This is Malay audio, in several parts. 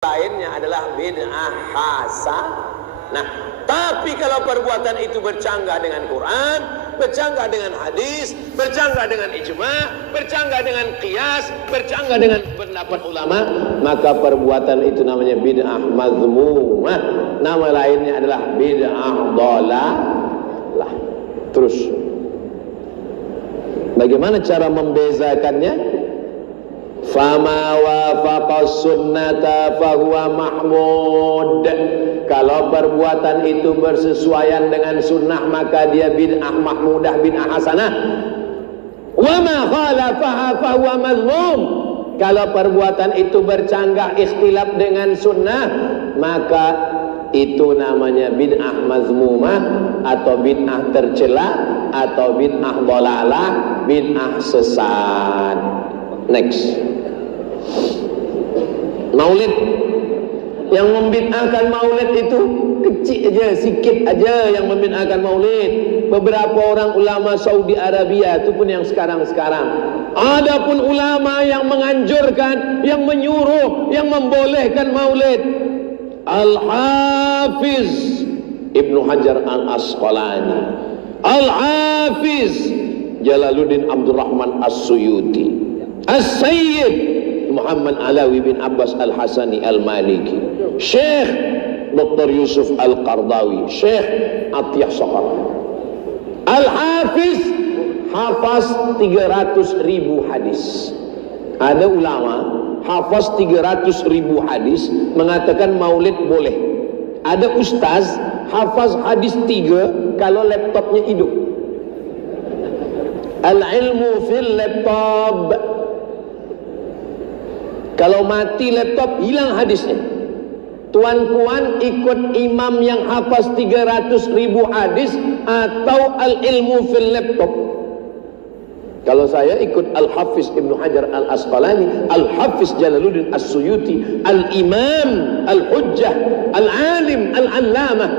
lainnya adalah bid'ah hasanah. Tapi kalau perbuatan itu bercanggah dengan Quran, bercanggah dengan hadis, bercanggah dengan ijma', bercanggah dengan qiyas, bercanggah dengan pendapat ulama, maka perbuatan itu namanya bid'ah mazmumah. Nama lainnya adalah bid'ah dhalalah. Terus bagaimana cara membezakannya? Fama wafaqa sunnata fahuwa mahmud. Kalau perbuatan itu bersesuaian dengan sunnah maka dia bid'ah mahmudah, bid'ah hasanah. Wa ma khalafaha fahuwa mazmum. Kalau perbuatan itu bercanggah ikhtilaf dengan sunnah maka itu namanya bid'ah mazmumah atau bid'ah tercela atau bid'ah dhalalah, bid'ah sesat. Next. Maulid. Yang membid'ahkan maulid itu kecil aja, sikit aja yang membid'ahkan maulid. Beberapa orang ulama Saudi Arabia itu pun yang sekarang-sekarang. Adapun ulama yang menganjurkan, yang menyuruh, yang membolehkan maulid, Al-Hafiz Ibnu Hajar Al-Asqalani, Al-Hafiz Jalaluddin Abdurrahman As-Suyuti, As-Sayyid Muhammad Alawi bin Abbas Al-Hasani Al-Maliki, Syekh Dr. Yusuf Al-Qardawi, Syekh Atiyah Sohar. Al-Hafiz hafaz 300.000 hadis. Ada ulama hafaz 300.000 hadis mengatakan maulid boleh. Ada ustaz hafaz hadis 3 kalau laptopnya hidup. Al-ilmu fil laptop. Kalau mati laptop hilang hadisnya. Tuan-puan ikut imam yang hafaz 300.000 hadis atau al-ilmu fil laptop? Kalau saya ikut Al-Hafiz Ibnu Hajar Al-Asqalani, Al-Hafiz Jalaluddin As-Suyuti, Al-Imam, Al-Hujjah, Al-Alim, Al-Allamah,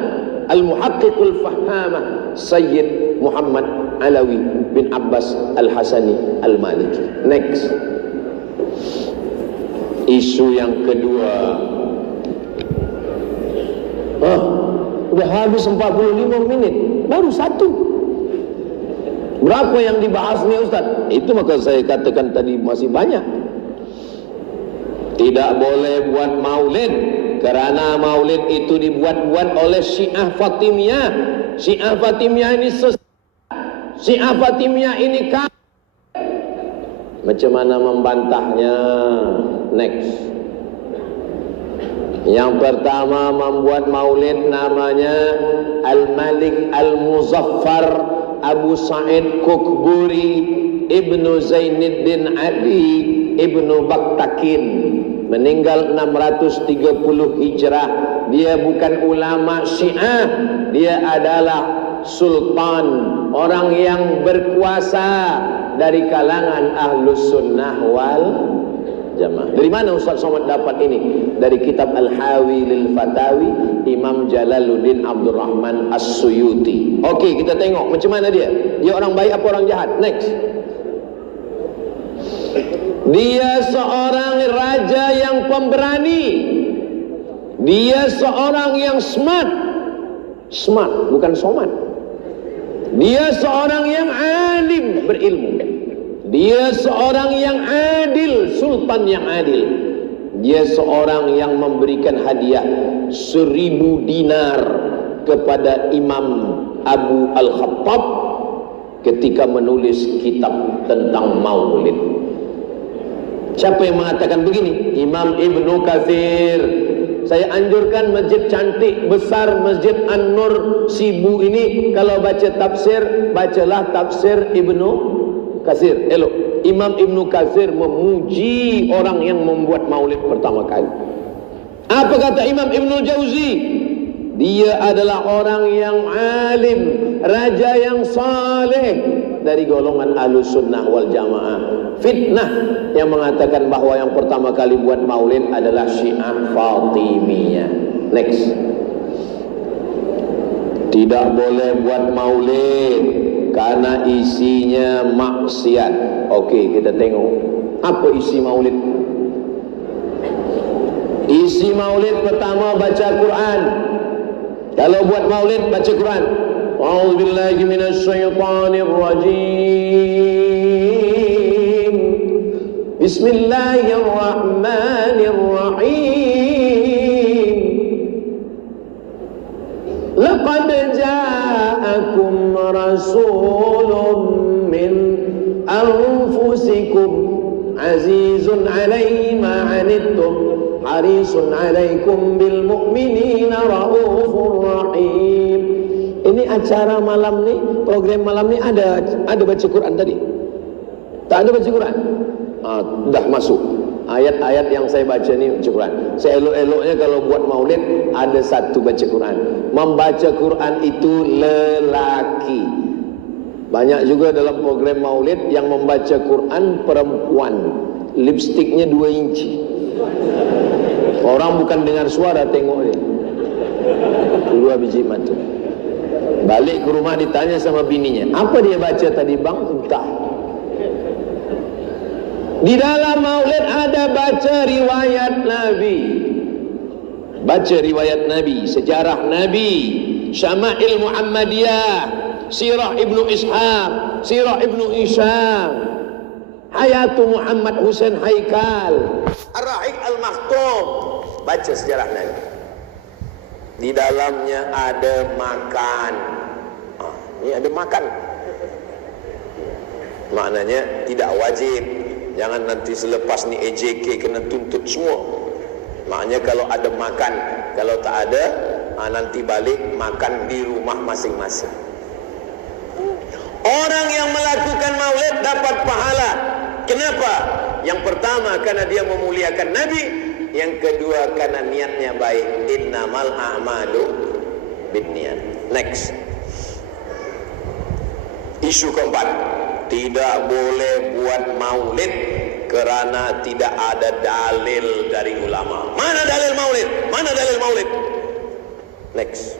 Al-Muhaqqiqul Fahamah, Sayyid Muhammad Alawi bin Abbas Al-Hasani Al-Maliki. Next. Isu yang kedua. Udah habis 45 menit, baru satu. Berapa yang dibahas nih Ustaz? Itu maka saya katakan tadi masih banyak. Tidak boleh buat maulid karena maulid itu dibuat-buat oleh Syiah Fatimiyah. Syiah Fatimiyah ini sesat. Syiah Fatimiyah ini kafir. Macam mana membantahnya? Next. Yang pertama membuat maulid namanya Al-Malik Al-Muzaffar Abu Sa'id Kokburi Ibnu Zainuddin Ali Ibnu Baktakin, meninggal 630 Hijrah. Dia bukan ulama Syiah, dia adalah sultan, orang yang berkuasa dari kalangan Ahlus Sunnah wal Jamaah. Dari mana Ustaz Somad dapat ini? Dari kitab Al-Hawi lil Fatawi Imam Jalaluddin Abdurrahman As-Suyuti. Okey, kita tengok macam mana dia. Dia orang baik apa orang jahat? Next. Dia seorang raja yang pemberani. Dia seorang yang smart. Smart, bukan somad. Dia seorang yang alim, berilmu. Dia seorang yang adil, sultan yang adil. Dia seorang yang memberikan hadiah 1000 dinar kepada Imam Abu Al-Khattab ketika menulis kitab tentang maulid. Siapa yang mengatakan begini? Imam Ibnu Katsir. Saya anjurkan masjid cantik besar, Masjid An-Nur Sibu ini, kalau baca tafsir, bacalah tafsir Ibnu Katsir. Elok. Imam Ibnu Katsir memuji orang yang membuat maulid pertama kali. Apa kata Imam Ibnu Jauzi? Dia adalah orang yang alim, raja yang saleh dari golongan Ahlus Sunnah wal Jamaah. Fitnah yang mengatakan bahwa yang pertama kali buat maulid adalah Syiah Fatimiyah. Next. Tidak boleh buat maulid karena isinya maksiat. Okey, kita tengok apa isi maulid. Isi Isi maulid pertama baca Quran. Kalau buat maulid baca Quran. A'udzubillahi minasyaitonir rajim. Bismillahirrahmanirrahim. Laqad ja'akum rasulun min anfusikum azizun 'alaihi ma 'anittum harisun 'alaikum bil mu'minina raufur rahim. Ini acara malam ni, program malam ni ada baca Quran tadi? Tak ada baca Quran? Dah masuk. Ayat-ayat yang saya baca ni baca Quran. Seelok-eloknya kalau buat maulid ada satu baca Quran. Membaca Quran itu lelaki. Banyak juga dalam program maulid yang membaca Quran perempuan. Lipstiknya 2 inci. Orang bukan dengar suara, tengok dia. 2 biji mata. Balik ke rumah ditanya sama bininya, apa dia baca tadi bang? Entah. Di dalam maulid ada baca riwayat Nabi. Baca riwayat Nabi, sejarah Nabi, Syama'il Muhammadiyah, Sirah Ibnu Ishaq, Sirah Ibnu Hisham, Hayatu Muhammad Husain Haikal, Ar-Rahiq Al-Makhtum. Baca sejarah Nabi. Di dalamnya ada makan. Ini ada makan. Maknanya tidak wajib. Jangan nanti selepas ni EJK kena tuntut semua. Maknanya kalau ada makan, kalau tak ada, nanti balik makan di rumah masing-masing. Orang yang melakukan maulid dapat pahala. Kenapa? Yang pertama karena dia memuliakan Nabi. Yang kedua karena niatnya baik. Innamal a'malu binniyat. Next. Isu keempat, tidak boleh buat maulid kerana tidak ada dalil dari ulama. Mana dalil maulid? Mana dalil maulid? Next.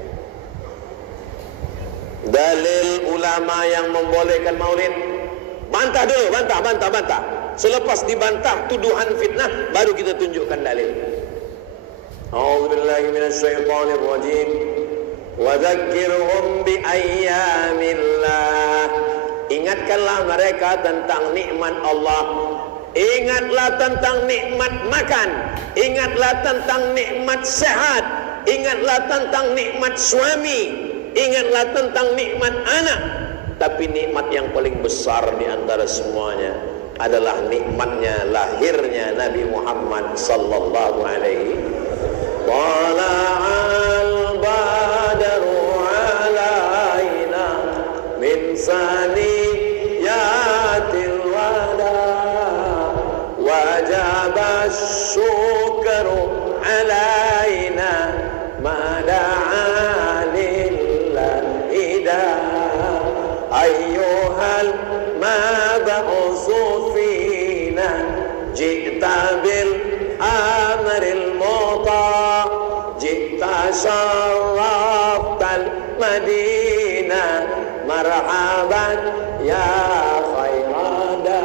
Dalil ulama yang membolehkan maulid. Bantah dulu, bantah. Selepas dibantah tuduhan fitnah, baru kita tunjukkan dalil. A'udzubillahi minasyaitonir rajim. Wa dzakkirhum bi ayyamillah. Ingatkanlah mereka tentang nikmat Allah. Ingatlah tentang nikmat makan. Ingatlah tentang nikmat sehat. Ingatlah tentang nikmat suami. Ingatlah tentang nikmat anak. Tapi nikmat yang paling besar di antara semuanya adalah nikmatnya lahirnya Nabi Muhammad sallallahu alaihi wasallam. Badru alaina min saniyatil wada wajaba syukru alaina mada'a lillahi da ayyuhal mab'usu fina ji'ta bil amril muta' ji'ta syarraftal madinah marhaban ya khairada.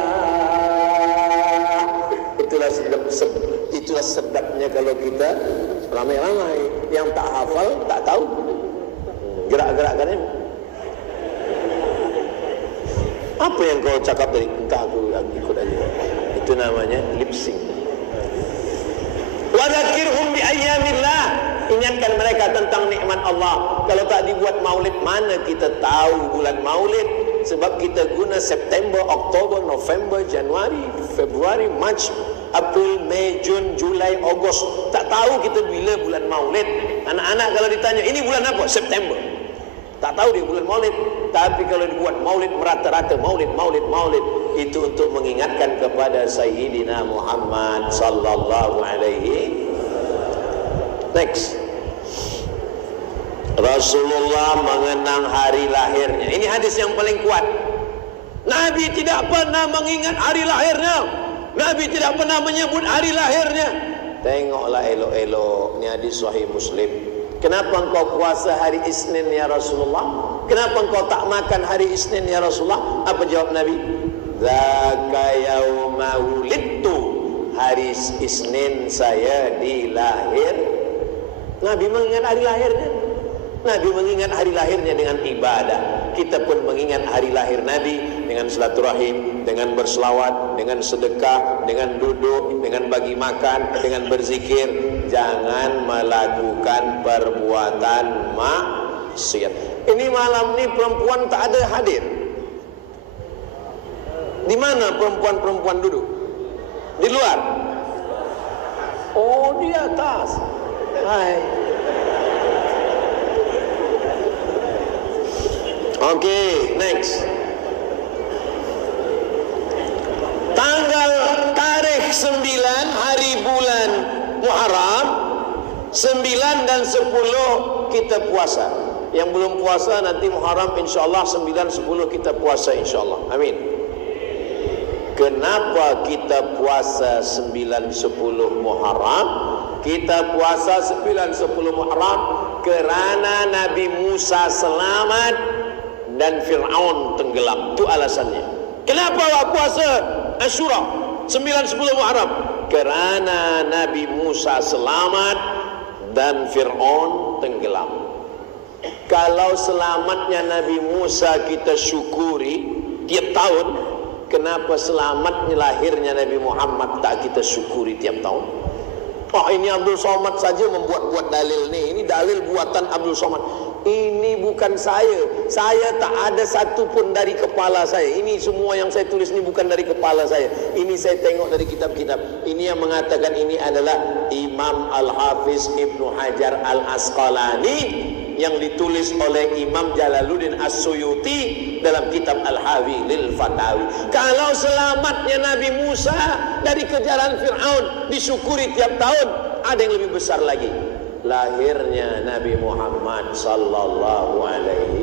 Itulah sedapnya kalau kita ramai-ramai. Yang tak hafal tak tahu, gerak-gerakkan ini. Apa yang kau cakap tadi? Entah, aku ikut aja. Itu namanya lip sync. Wa dzakirhum bi ayyamillah. Ingatkan mereka tentang nikmat Allah. Kalau tak dibuat maulid, mana kita tahu bulan maulid? Sebab kita guna September, Oktober, November, Januari, Februari, Mac, April, Mei, Jun, Julai, Ogos. Tak tahu kita bila bulan maulid. Anak-anak kalau ditanya, ini bulan apa? September. Tak tahu dia bulan maulid. Tapi kalau dibuat maulid merata-rata, maulid, itu untuk mengingatkan kepada Sayyidina Muhammad sallallahu alaihi. Next. Rasulullah mengenang hari lahirnya. Ini hadis yang paling kuat. Nabi tidak pernah mengingat hari lahirnya. Nabi tidak pernah menyebut hari lahirnya. Tengoklah elok-elok. Ini hadis Sahih Muslim. Kenapa engkau puasa hari Isnin ya Rasulullah? Kenapa engkau tak makan hari Isnin ya Rasulullah? Apa jawab Nabi? Dzaka yauma wulidtu. Hari Isnin saya dilahirkan. Nabi mengingat hari lahirnya. Nabi mengingat hari lahirnya dengan ibadah. Kita pun mengingat hari lahir Nabi dengan silaturahim, dengan berselawat, dengan sedekah, dengan duduk, dengan bagi makan, dengan berzikir. Jangan melakukan perbuatan maksiat. Ini malam ini perempuan tak ada hadir. Di mana perempuan-perempuan duduk? Di luar? Oh, di atas. Hai. Okey, next. Tarikh 9 hari bulan Muharram, 9 dan 10 kita puasa. Yang belum puasa nanti Muharram insya-Allah 9 10 kita puasa insya-Allah. Amin. Kenapa kita puasa 9 10 Muharram? Kita puasa 9 10 Muharram kerana Nabi Musa selamat dan Fir'aun tenggelam. Itu alasannya. Kenapa awak puasa Asyura 9-10 Muharram? Kerana Nabi Musa selamat dan Fir'aun tenggelam. Kalau selamatnya Nabi Musa kita syukuri tiap tahun, kenapa selamatnya lahirnya Nabi Muhammad tak kita syukuri tiap tahun? Oh, ini Abdul Somad saja membuat-buat dalil ni. Ini dalil buatan Abdul Somad. Ini bukan saya. Saya tak ada satu pun dari kepala saya. Ini semua yang saya tulis ini bukan dari kepala saya. Ini saya tengok dari kitab-kitab. Ini yang mengatakan ini adalah Imam Al-Hafiz Ibnu Hajar Al-Asqalani yang ditulis oleh Imam Jalaluddin As-Suyuti dalam kitab Al-Hawi lil Fatawi. Kalau selamatnya Nabi Musa dari kejaran Fir'aun disyukuri tiap tahun, ada yang lebih besar lagi. Lahirnya Nabi Muhammad sallallahu alaihi